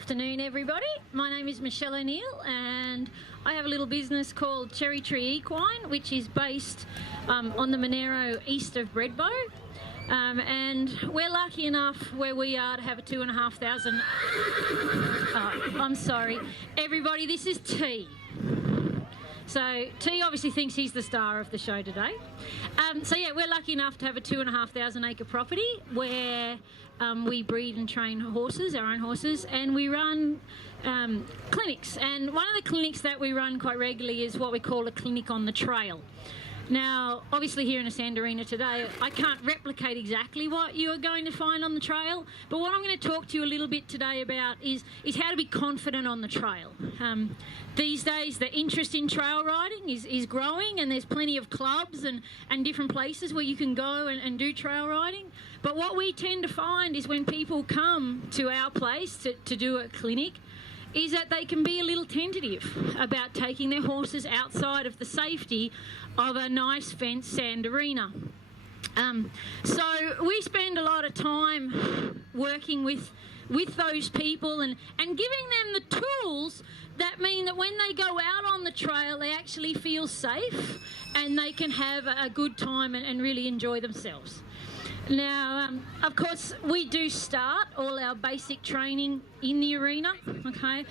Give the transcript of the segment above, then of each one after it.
afternoon, everybody. My name is Michelle O'Neill and I have a little business called Cherry Tree Equine, which is based on the Monero east of Bredbo. And we're lucky enough where we are to have a 2,500... I'm sorry. Everybody, this is T. So T obviously thinks he's the star of the show today. So yeah, we're lucky enough to have a 2,500 acre property where we breed and train horses, our own horses, and we run clinics. And one of the clinics that we run quite regularly is what we call a clinic on the trail. Now, obviously here in a sand arena today, I can't replicate exactly what you are going to find on the trail, but what I'm going to talk to you a little bit today about is how to be confident on the trail. These days, the interest in trail riding is growing, and there's plenty of clubs and different places where you can go and do trail riding. But what we tend to find is when people come to our place to do a clinic, is that they can be a little tentative about taking their horses outside of the safety of a nice fenced sand arena. So we spend a lot of time working with those people and giving them the tools that mean that when they go out on the trail, they actually feel safe and they can have a good time and really enjoy themselves. Now, of course, we do start all our basic training in the arena, okay?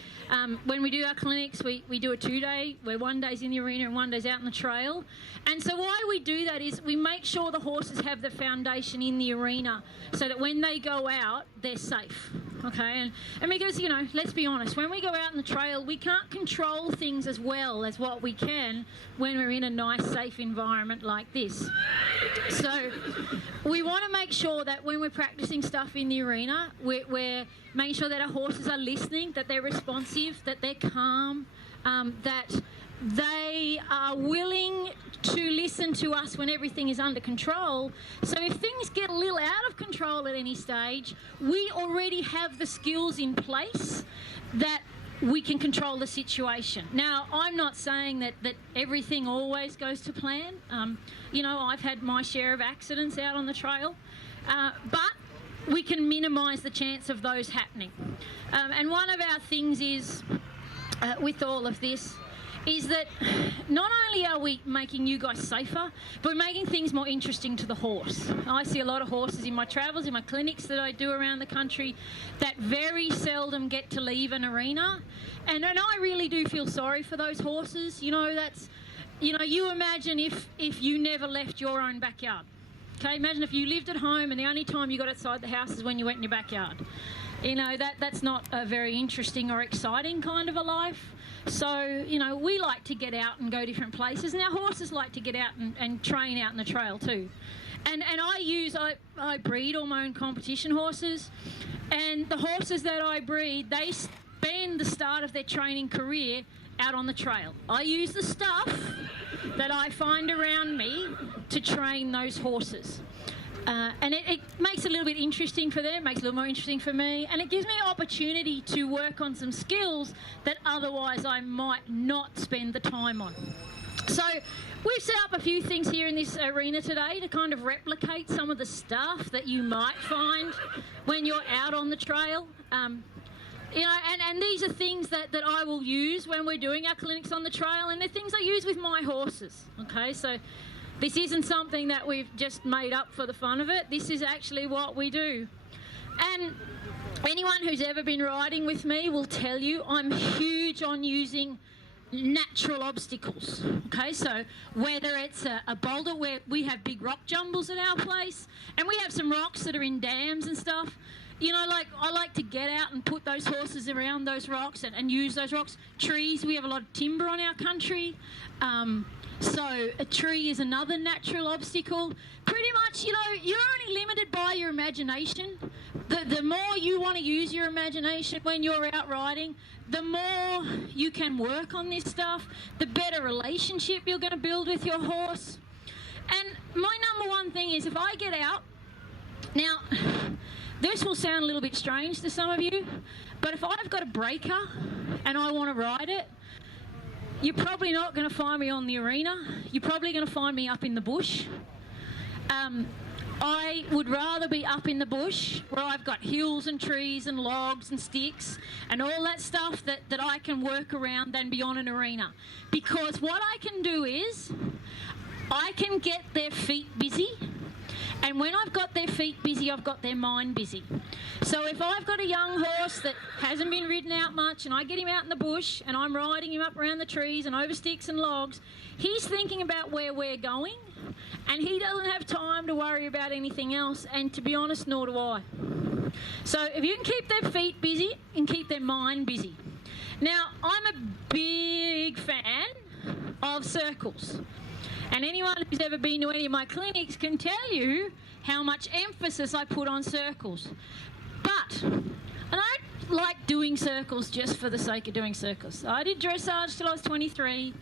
When we do our clinics, we do a 2-day, where 1 day's in the arena and 1 day's out on the trail. And so why we do that is we make sure the horses have the foundation in the arena so that when they go out, they're safe, okay? And because, you know, let's be honest, when we go out on the trail, we can't control things as well as what we can when we're in a nice, safe environment like this. So we want to make sure that when we're practicing stuff in the arena, we're making sure that our horses are listening, that they're responsive, that they're calm, that they are willing to listen to us when everything is under control. So if things get a little out of control at any stage, we already have the skills in place that we can control the situation. Now, I'm not saying that everything always goes to plan. You know, I've had my share of accidents out on the trail, but we can minimise the chance of those happening. And one of our things is, with all of this, is that not only are we making you guys safer, but we're making things more interesting to the horse. I see a lot of horses in my travels, in my clinics that I do around the country, that very seldom get to leave an arena. And I really do feel sorry for those horses. You know, that's, you know, you imagine if you never left your own backyard. Okay, imagine if you lived at home and the only time you got outside the house is when you went in your backyard. You know, that's not a very interesting or exciting kind of a life. So, you know, we like to get out and go different places, and our horses like to get out and train out in the trail too. And I breed all my own competition horses, and the horses that I breed, they spend the start of their training career out on the trail. I use the stuff that I find around me to train those horses. And it makes it a little bit interesting for them, it makes it a little more interesting for me, and it gives me an opportunity to work on some skills that otherwise I might not spend the time on. So we've set up a few things here in this arena today to kind of replicate some of the stuff that you might find when you're out on the trail. You know, and these are things that I will use when we're doing our clinics on the trail, and they're things I use with my horses, okay? So this isn't something that we've just made up for the fun of it. This is actually what we do. And anyone who's ever been riding with me will tell you I'm huge on using natural obstacles. Okay, so whether it's a boulder, where we have big rock jumbles at our place, and we have some rocks that are in dams and stuff. You know, like, I like to get out and put those horses around those rocks and use those rocks. Trees, we have a lot of timber on our country. So a tree is another natural obstacle. Pretty much, you know, you're only limited by your imagination. The more you want to use your imagination when you're out riding, the more you can work on this stuff, the better relationship you're going to build with your horse. And my number one thing is, if I get out, now, this will sound a little bit strange to some of you, but if I've got a breaker and I want to ride it, you're probably not going to find me on the arena. You're probably going to find me up in the bush. I would rather be up in the bush where I've got hills and trees and logs and sticks and all that stuff that I can work around than be on an arena. Because what I can do is I can get their feet busy, and when I've got their feet busy, I've got their mind busy. So if I've got a young horse that hasn't been ridden out much and I get him out in the bush and I'm riding him up around the trees and over sticks and logs, he's thinking about where we're going and he doesn't have time to worry about anything else, and to be honest, nor do I. So if you can keep their feet busy and keep their mind busy. Now, I'm a big fan of circles. And anyone who's ever been to any of my clinics can tell you how much emphasis I put on circles. But I don't like doing circles just for the sake of doing circles. I did dressage till I was 23,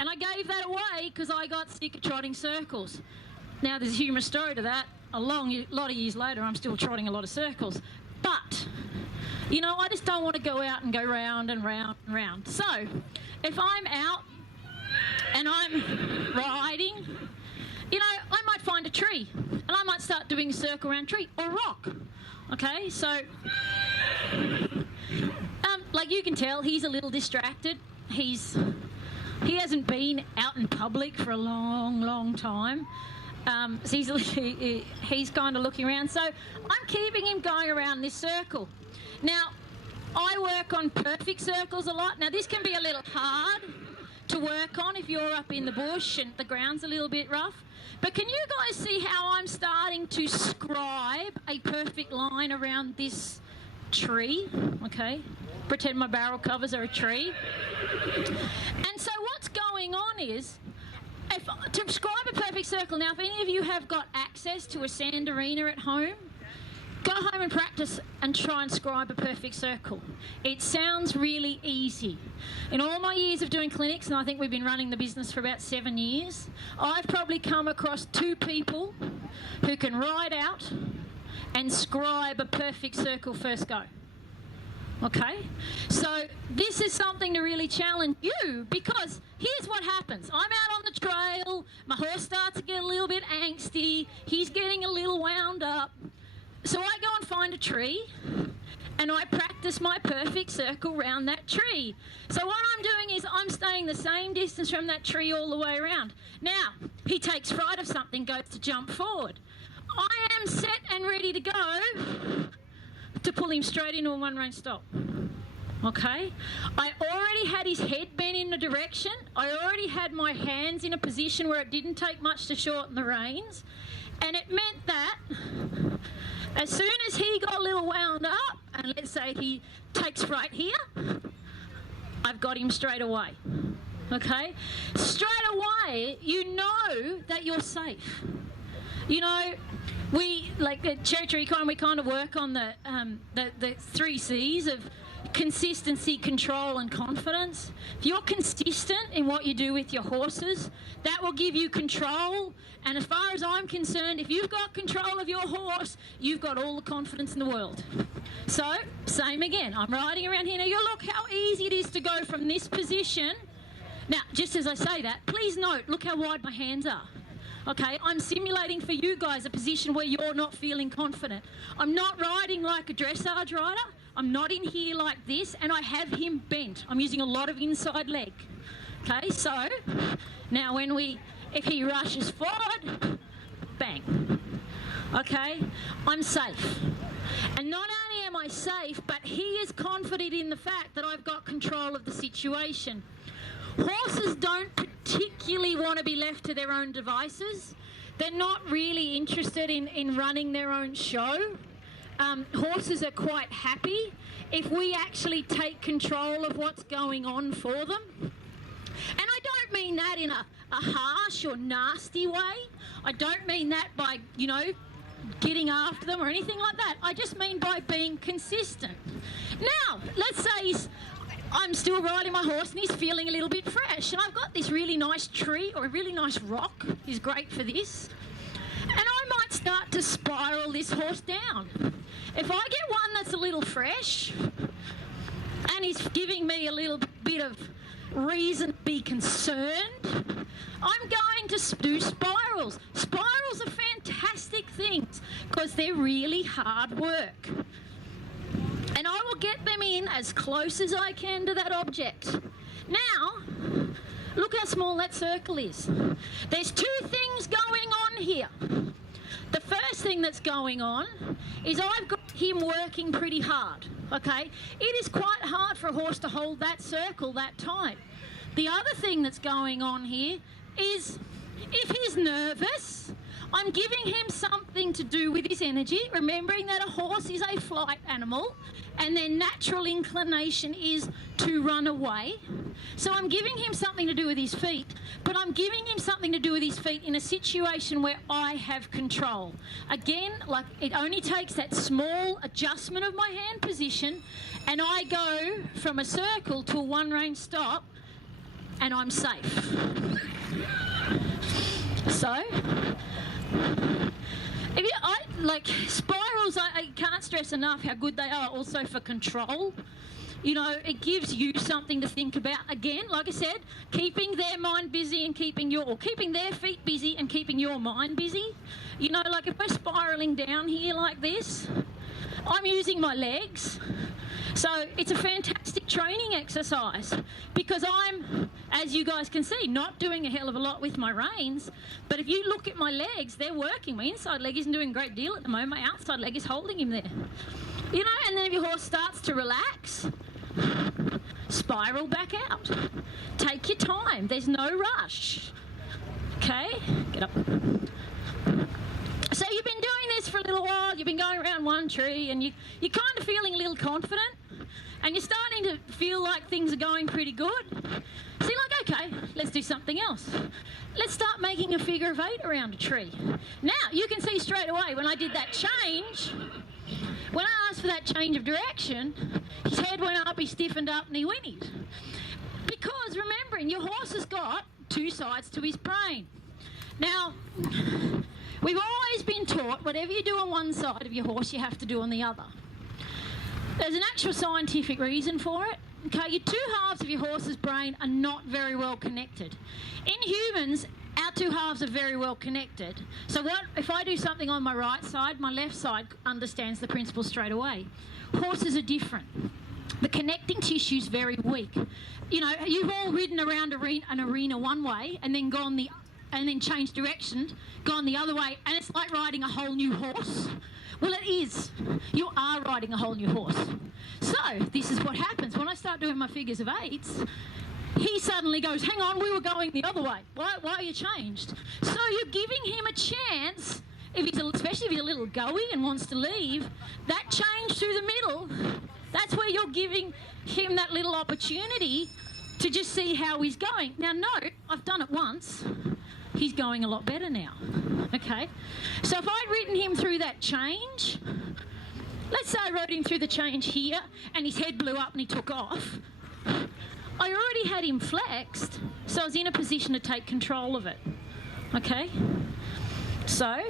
and I gave that away because I got sick of trotting circles. Now, there's a humorous story to that. A lot of years later, I'm still trotting a lot of circles. But, you know, I just don't want to go out and go round and round and round. So, if I'm out and I'm riding, you know, I might find a tree and I might start doing a circle around a tree or a rock. Okay, so like you can tell, he's a little distracted. He hasn't been out in public for a long time. So he's kind of looking around. So I'm keeping him going around this circle. Now, I work on perfect circles a lot. Now, this can be a little hard to work on if you're up in the bush and the ground's a little bit rough. But can you guys see how I'm starting to scribe a perfect line around this tree? Okay, pretend my barrel covers are a tree. And so what's going on is, to scribe a perfect circle, now if any of you have got access to a sand arena at home, go home and practice and try and scribe a perfect circle. It sounds really easy. In all my years of doing clinics, and I think we've been running the business for about 7 years, I've probably come across 2 people who can ride out and scribe a perfect circle first go. Okay? So this is something to really challenge you, because here's what happens. I'm out on the trail, my horse starts to get a little bit angsty, he's getting a little wound up. So I go and find a tree and I practice my perfect circle around that tree. So what I'm doing is I'm staying the same distance from that tree all the way around. Now, he takes fright of something, goes to jump forward. I am set and ready to go to pull him straight into a one-range stop. Okay? I already had his head bent in a direction. I already had my hands in a position where it didn't take much to shorten the reins. And it meant that as soon as he got a little wound up, and let's say he takes fright here, I've got him straight away. Okay? Straight away, you know that you're safe. You know, we, like at Church Equine, we kind of work on the 3 C's of consistency, control and confidence. If you're consistent in what you do with your horses, that will give you control. And as far as I'm concerned, if you've got control of your horse, you've got all the confidence in the world. So, same again. I'm riding around here. Now, you look how easy it is to go from this position. Now, just as I say that, please note, look how wide my hands are. Okay, I'm simulating for you guys a position where you're not feeling confident. I'm not riding like a dressage rider. I'm not in here like this, and I have him bent. I'm using a lot of inside leg. Okay, so now if he rushes forward, bang. Okay, I'm safe. And not only am I safe, but he is confident in the fact that I've got control of the situation. Horses don't particularly want to be left to their own devices. They're not really interested in running their own show. Horses are quite happy if we actually take control of what's going on for them. And I don't mean that in a harsh or nasty way. I don't mean that by, you know, getting after them or anything like that. I just mean by being consistent. Now, let's say I'm still riding my horse and he's feeling a little bit fresh, and I've got this really nice tree or a really nice rock is great for this, and I might start to spiral this horse down. If I get one that's a little fresh and he's giving me a little bit of reason to be concerned, I'm going to do spirals. Spirals are fantastic things because they're really hard work. And I will get them in as close as I can to that object. Now, look how small that circle is. There's two things going on here. The first thing that's going on is I've got him working pretty hard, okay? It is quite hard for a horse to hold that circle that time. The other thing that's going on here is if he's nervous, I'm giving him something to do with his energy, remembering that a horse is a flight animal and their natural inclination is to run away. So I'm giving him something to do with his feet, but I'm giving him something to do with his feet in a situation where I have control. Again, like it only takes that small adjustment of my hand position and I go from a circle to a one-range stop and I'm safe. So, like spirals, I can't stress enough how good they are also for control. You know, it gives you something to think about. Again, like I said, keeping their mind busy and keeping their feet busy and keeping your mind busy. You know, like if we're spiraling down here like this, I'm using my legs. So it's a fantastic training exercise because I'm, as you guys can see, not doing a hell of a lot with my reins. But if you look at my legs, they're working. My inside leg isn't doing a great deal at the moment. My outside leg is holding him there. You know, and then if your horse starts to relax, spiral back out. Take your time. There's no rush. Okay? Get up. So you've been doing this for a little while. You've been going around one tree and you're kind of feeling a little confident and you're starting to feel like things are going pretty good. So you're like, okay, let's do something else. Let's start making a figure of 8 around a tree. Now, you can see straight away when I did that change, when I asked for that change of direction, his head went up, he stiffened up and he whinnied. Because remembering, your horse has got 2 sides to his brain. Now, we've always been taught whatever you do on one side of your horse, you have to do on the other. There's an actual scientific reason for it. Okay, your 2 halves of your horse's brain are not very well connected. In humans, our 2 halves are very well connected. So what if I do something on my right side, my left side understands the principle straight away. Horses are different. The connecting tissue is very weak. You know, you've all ridden around an arena one way and then changed direction, gone the other way, and it's like riding a whole new horse. Well, it is. You are riding a whole new horse. So, this is what happens. When I start doing my figures of 8s, he suddenly goes, hang on, we were going the other way. Why are you changed? So you're giving him a chance, especially if he's a little goey and wants to leave, that change through the middle, that's where you're giving him that little opportunity to just see how he's going. Now, note, I've done it once. He's going a lot better now, okay? So if I'd ridden him through that change, let's say I rode him through the change here and his head blew up and he took off, I already had him flexed, so I was in a position to take control of it, okay? So,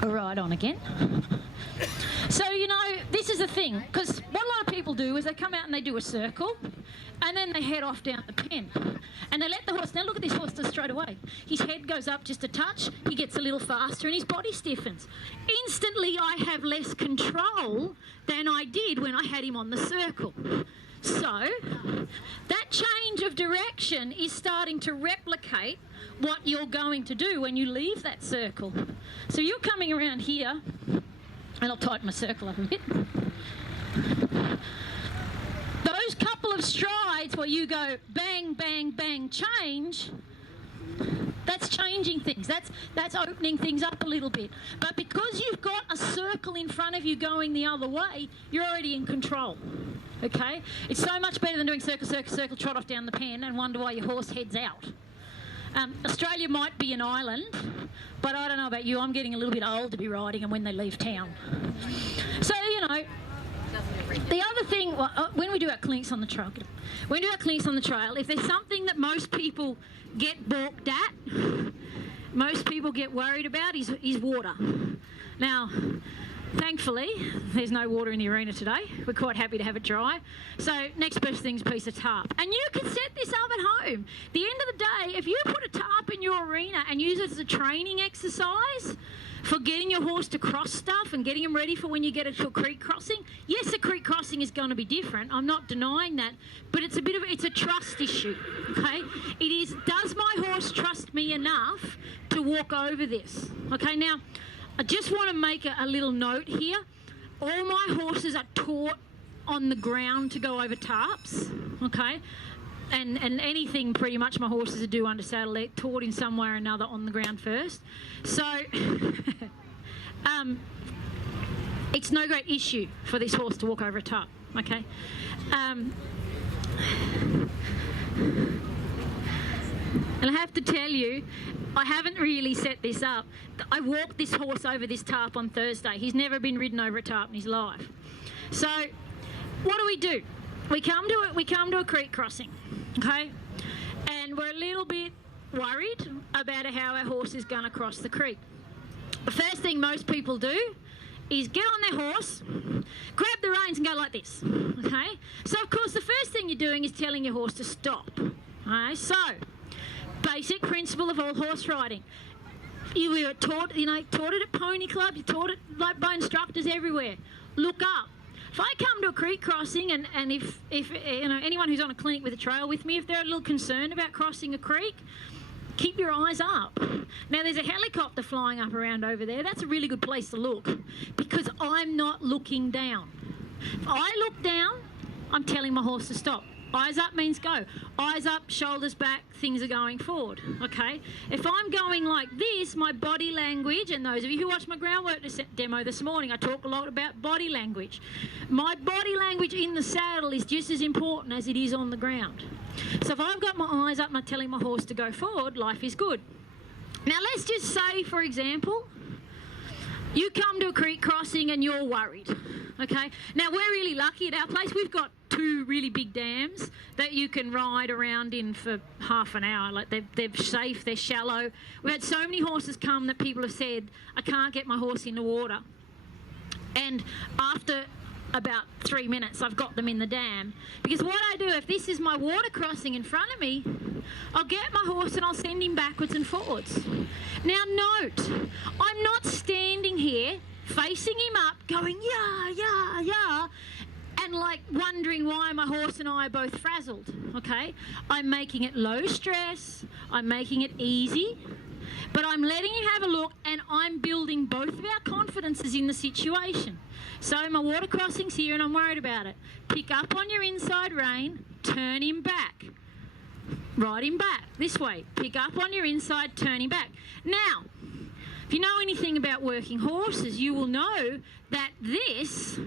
ride on again. So, you know, this is the thing, because what a lot of people do is they come out and they do a circle and then they head off down the pen and they let the horse, now look at this horse just straight away. His head goes up just a touch, he gets a little faster and his body stiffens. Instantly I have less control than I did when I had him on the circle. So, that change of direction is starting to replicate what you're going to do when you leave that circle. So you're coming around here, and I'll tighten my circle up a bit. Those couple of strides where you go bang, bang, bang, change, that's changing things. That's opening things up a little bit. But because you've got a circle in front of you going the other way, you're already in control. Okay? It's so much better than doing circle, circle, circle, trot off down the pen and wonder why your horse heads out. Australia might be an island, but I don't know about you, I'm getting a little bit old to be riding them when they leave town. So, you know, the other thing, when we do our clinics on the trail, if there's something that most people get balked at, most people get worried about is water. Now, Thankfully, there's no water in the arena today. We're quite happy to have it dry. So next best thing is a piece of tarp. And you can set this up at home. The end of the day, if you put a tarp in your arena and use it as a training exercise for getting your horse to cross stuff and getting him ready for when you get it to a creek crossing, yes, a creek crossing is going to be different. I'm not denying that. But it's a trust issue, okay? It is, does my horse trust me enough to walk over this? Okay, now, I just want to make a little note here. All my horses are taught on the ground to go over tarps, okay? And anything pretty much my horses are do under saddle, they're taught in some way or another on the ground first. So it's no great issue for this horse to walk over a tarp, okay? And I have to tell you, I haven't really set this up. I walked this horse over this tarp on Thursday. He's never been ridden over a tarp in his life. So what do? We come to a creek crossing, okay? And we're a little bit worried about how our horse is going to cross the creek. The first thing most people do is get on their horse, grab the reins and go like this, okay? So of course the first thing you're doing is telling your horse to stop, okay? So basic principle of all horse riding. You were taught it at Pony Club, you're taught it like by instructors everywhere. Look up. If I come to a creek crossing and if anyone who's on a clinic with a trail with me, if they're a little concerned about crossing a creek, keep your eyes up. Now there's a helicopter flying up around over there. That's a really good place to look because I'm not looking down. If I look down, I'm telling my horse to stop. Eyes up means go. Eyes up, shoulders back, things are going forward, okay? If I'm going like this, my body language, and those of you who watched my groundwork demo this morning, I talk a lot about body language. My body language in the saddle is just as important as it is on the ground. So if I've got my eyes up and I'm telling my horse to go forward, life is good. Now let's just say, for example, you come to a creek crossing and you're worried, okay? Now we're really lucky at our place. We've got 2 really big dams that you can ride around in for half an hour. Like they're safe, they're shallow. We've had so many horses come that people have said, I can't get my horse in the water. And after about 3 minutes, I've got them in the dam. Because what I do, if this is my water crossing in front of me, I'll get my horse and I'll send him backwards and forwards. Now note, I'm not standing here facing him up going, yeah, and like wondering why my horse and I are both frazzled, okay? I'm making it low stress, I'm making it easy, but I'm letting him have a look and I'm building both of our confidences in the situation. So my water crossing's here and I'm worried about it. Pick up on your inside rein, turn him back. Ride him back, this way. Pick up on your inside, turn him back. Now, if you know anything about working horses, you will know that this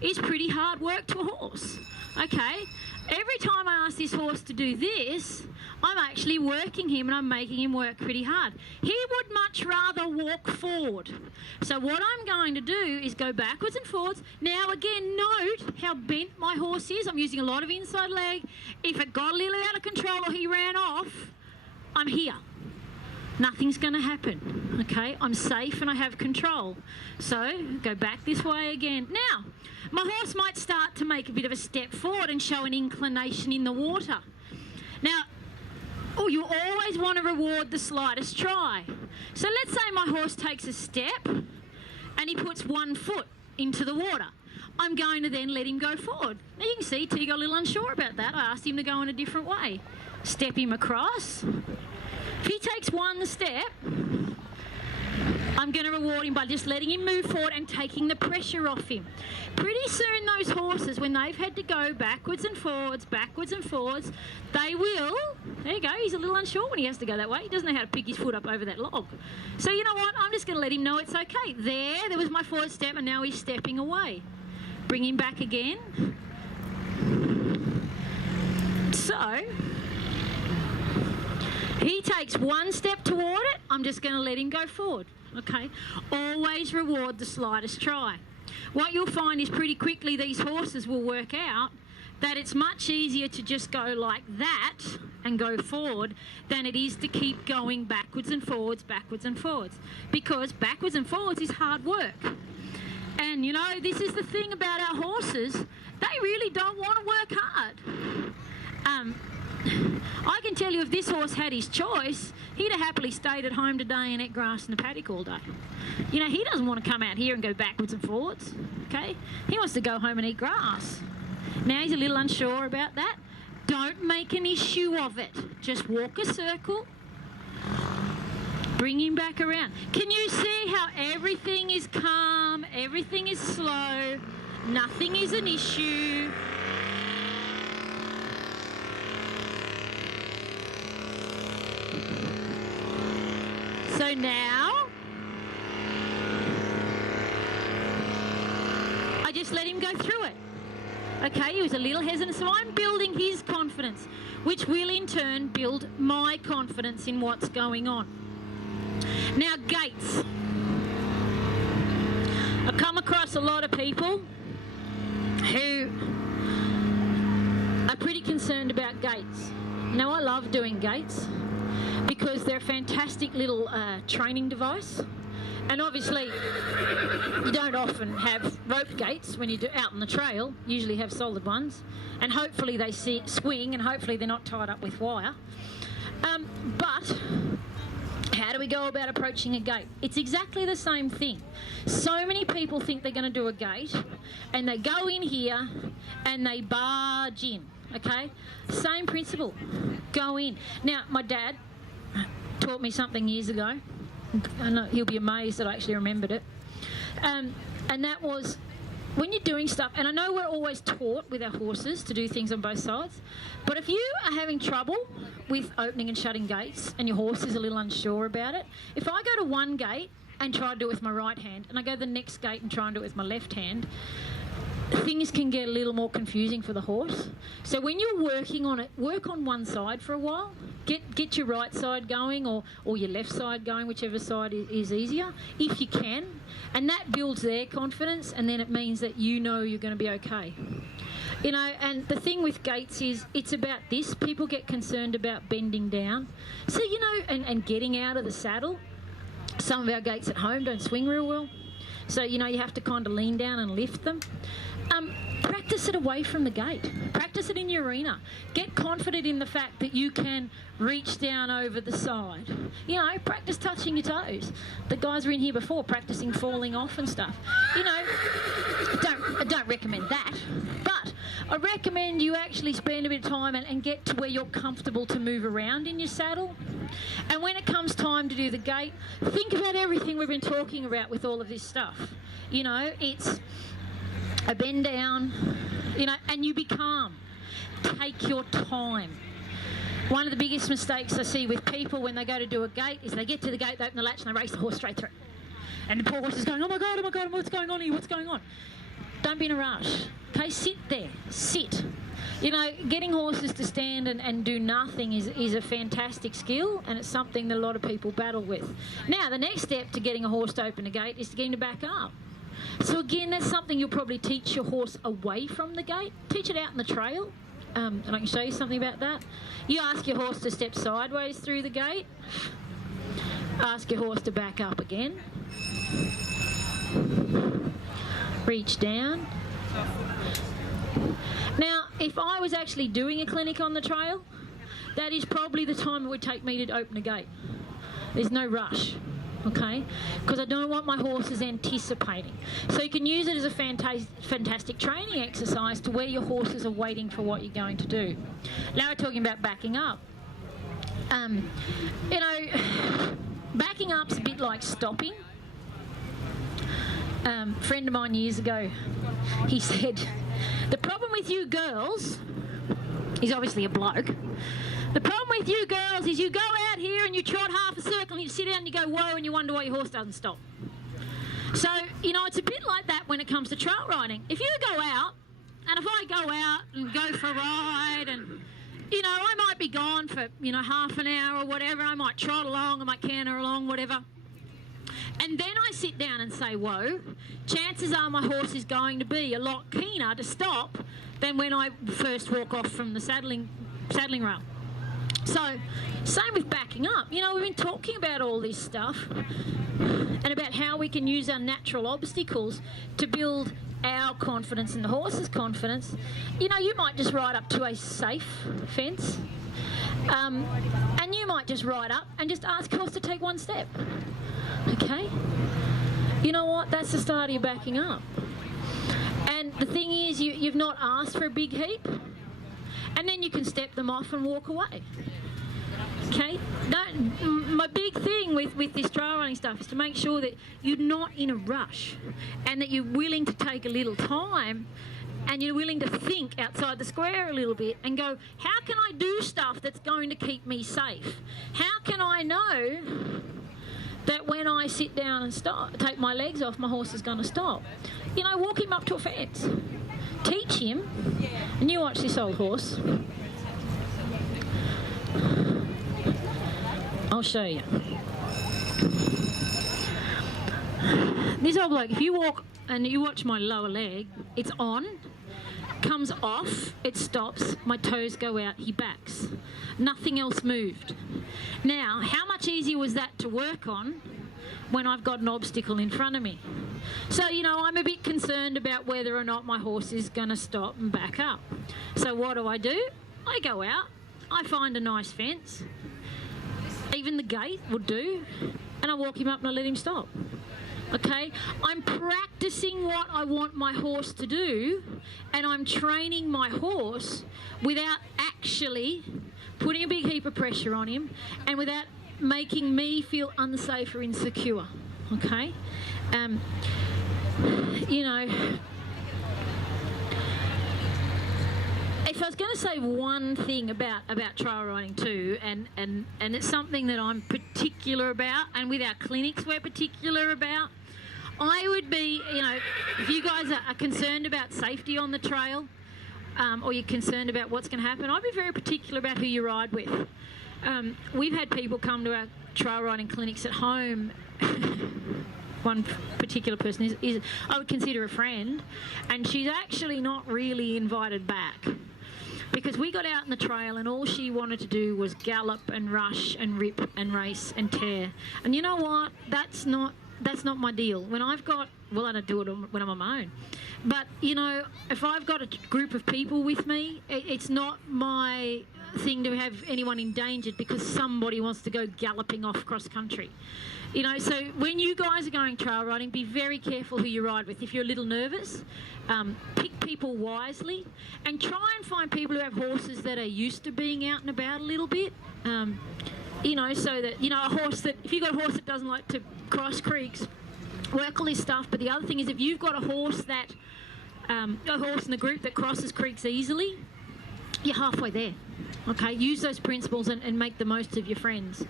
is pretty hard work to a horse, okay? Every time I ask this horse to do this, I'm actually working him and I'm making him work pretty hard. He would much rather walk forward. So what I'm going to do is go backwards and forwards. Now again, note how bent my horse is. I'm using a lot of inside leg. If it got a little out of control or he ran off, I'm here. Nothing's going to happen, okay? I'm safe and I have control. So go back this way again. Now, my horse might start to make a bit of a step forward and show an inclination in the water. Now, you always want to reward the slightest try. So let's say my horse takes a step and he puts 1 foot into the water. I'm going to then let him go forward. Now you can see T got a little unsure about that. I asked him to go in a different way. Step him across. If he takes 1 step, I'm going to reward him by just letting him move forward and taking the pressure off him. Pretty soon those horses, when they've had to go backwards and forwards, they will, there you go, he's a little unsure when he has to go that way. He doesn't know how to pick his foot up over that log. So you know what, I'm just going to let him know it's okay. There was my forward step and now he's stepping away. Bring him back again. So he takes 1 step toward it, I'm just going to let him go forward, okay? Always reward the slightest try. What you'll find is pretty quickly these horses will work out that it's much easier to just go like that and go forward than it is to keep going backwards and forwards, because backwards and forwards is hard work. And, you know, this is the thing about our horses. They really don't want to work hard. I can tell you if this horse had his choice, he'd have happily stayed at home today and ate grass in the paddock all day. You know, he doesn't want to come out here and go backwards and forwards, okay? He wants to go home and eat grass. Now he's a little unsure about that. Don't make an issue of it. Just walk a circle. Bring him back around. Can you see how everything is calm, everything is slow, nothing is an issue? So now, I just let him go through it. Okay, he was a little hesitant, so I'm building his confidence, which will in turn build my confidence in what's going on. Now, gaits. I come across a lot of people who are pretty concerned about gaits. Now, I love doing gaits because they're a fantastic little training device. And obviously, you don't often have rope gaits when you're out on the trail. You usually have solid ones. And hopefully they swing, and hopefully they're not tied up with wire. But how do we go about approaching a gate? It's exactly the same thing. So many people think they're going to do a gate, and they go in here and they barge in, okay? Same principle. Go in. Now, my dad taught me something years ago. I know he'll be amazed that I actually remembered it. And that was, when you're doing stuff, and I know we're always taught with our horses to do things on both sides, but if you are having trouble with opening and shutting gates and your horse is a little unsure about it, if I go to one gate and try to do it with my right hand, and I go to the next gate and try and do it with my left hand, things can get a little more confusing for the horse. So when you're working on it, work on one side for a while. Get your right side going or your left side going, whichever side is easier, if you can. And that builds their confidence, and then it means that you know you're going to be okay. You know, and the thing with gaits is it's about this. People get concerned about bending down. So, you know, and getting out of the saddle. Some of our gaits at home don't swing real well. So, you know, you have to kind of lean down and lift them. Practice it away from the gate. Practice it in your arena. Get confident in the fact that you can reach down over the side. You know, practice touching your toes. The guys were in here before practicing falling off and stuff. You know, I don't recommend that. But I recommend you actually spend a bit of time and get to where you're comfortable to move around in your saddle. And when it comes time to do the gate, think about everything we've been talking about with all of this stuff. You know, it's a bend down, you know, and you be calm. Take your time. One of the biggest mistakes I see with people when they go to do a gate is they get to the gate, they open the latch and they race the horse straight through. And the poor horse is going, oh my God, what's going on here, what's going on? Don't be in a rush. Okay, sit there, sit. You know, getting horses to stand and do nothing is a fantastic skill, and it's something that a lot of people battle with. Now, the next step to getting a horse to open a gate is to get him to back up. So again, that's something you'll probably teach your horse away from the gate. Teach it out in the trail, and I can show you something about that. You ask your horse to step sideways through the gate. Ask your horse to back up again. Reach down. Now, if I was actually doing a clinic on the trail, that is probably the time it would take me to open a gate. There's no rush. Okay, because I don't want my horses anticipating. So you can use it as a fantastic training exercise to where your horses are waiting for what you're going to do. Now we're talking about backing up. You know, backing up's a bit like stopping. A friend of mine years ago, he said, the problem with you girls, he's obviously a bloke, the problem with you girls is you go out here and you trot half a circle and you sit down and you go, whoa, and you wonder why your horse doesn't stop. So, you know, it's a bit like that when it comes to trail riding. If you go out, and if I go out and go for a ride and, you know, I might be gone for, you know, half an hour or whatever, I might trot along, I might canter along, whatever. And then I sit down and say, whoa, chances are my horse is going to be a lot keener to stop than when I first walk off from the saddling rail. So, same with backing up. You know, we've been talking about all this stuff and about how we can use our natural obstacles to build our confidence and the horse's confidence. You know, you might just ride up to a safe fence, and you might just ride up and just ask horse to take one step. Okay? You know what? That's the start of your backing up. And the thing is, you've not asked for a big heap, and then you can step them off and walk away. Okay? My big thing with this trail running stuff is to make sure that you're not in a rush and that you're willing to take a little time and you're willing to think outside the square a little bit and go, how can I do stuff that's going to keep me safe? How can I know that when I sit down and stop, take my legs off, my horse is going to stop? You know, walk him up to a fence. Teach him, and you watch this old horse. I'll show you. This old bloke, if you walk and you watch my lower leg, it's on, comes off, it stops, my toes go out, he backs. Nothing else moved. Now, how much easier was that to work on when I've got an obstacle in front of me? So, you know, I'm a bit concerned about whether or not my horse is going to stop and back up. So what do? I go out, I find a nice fence, even the gate would do, and I walk him up and I let him stop. Okay? I'm practicing what I want my horse to do, and I'm training my horse without actually putting a big heap of pressure on him and without making me feel unsafe or insecure. Okay? You know, if I was going to say one thing about trail riding too, and it's something that I'm particular about, and with our clinics we're particular about, I would be, you know, if you guys are concerned about safety on the trail, or you're concerned about what's going to happen, I'd be very particular about who you ride with. We've had people come to our trail riding clinics at home. One particular person is I would consider a friend, and she's actually not really invited back, because we got out in the trail and all she wanted to do was gallop and rush and rip and race and tear. And you know what? That's not my deal. When I've got, well, I don't do it when I'm on my own. But, you know, if I've got a group of people with me, it's not my thing to have anyone endangered because somebody wants to go galloping off cross country. You know, so when you guys are going trail riding, be very careful who you ride with. If you're a little nervous, pick people wisely and try and find people who have horses that are used to being out and about a little bit. You know, so that, you know, a horse that, if you've got a horse that doesn't like to cross creeks, work all this stuff. But the other thing is, if you've got a horse that, a horse in the group that crosses creeks easily, you're halfway there. Okay, use those principles and make the most of your friends.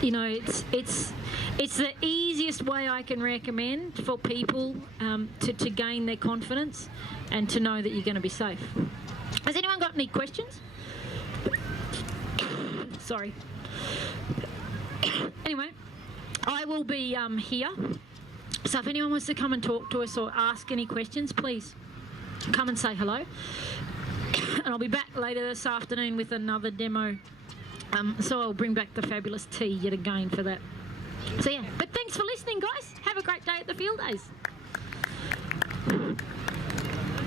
You know, it's the easiest way I can recommend for people to gain their confidence and to know that you're going to be safe. Has anyone got any questions? Sorry. Anyway, I will be here. So if anyone wants to come and talk to us or ask any questions, please come and say hello. And I'll be back later this afternoon with another demo. So I'll bring back the fabulous tea yet again for that. So yeah, but thanks for listening, guys. Have a great day at the field days.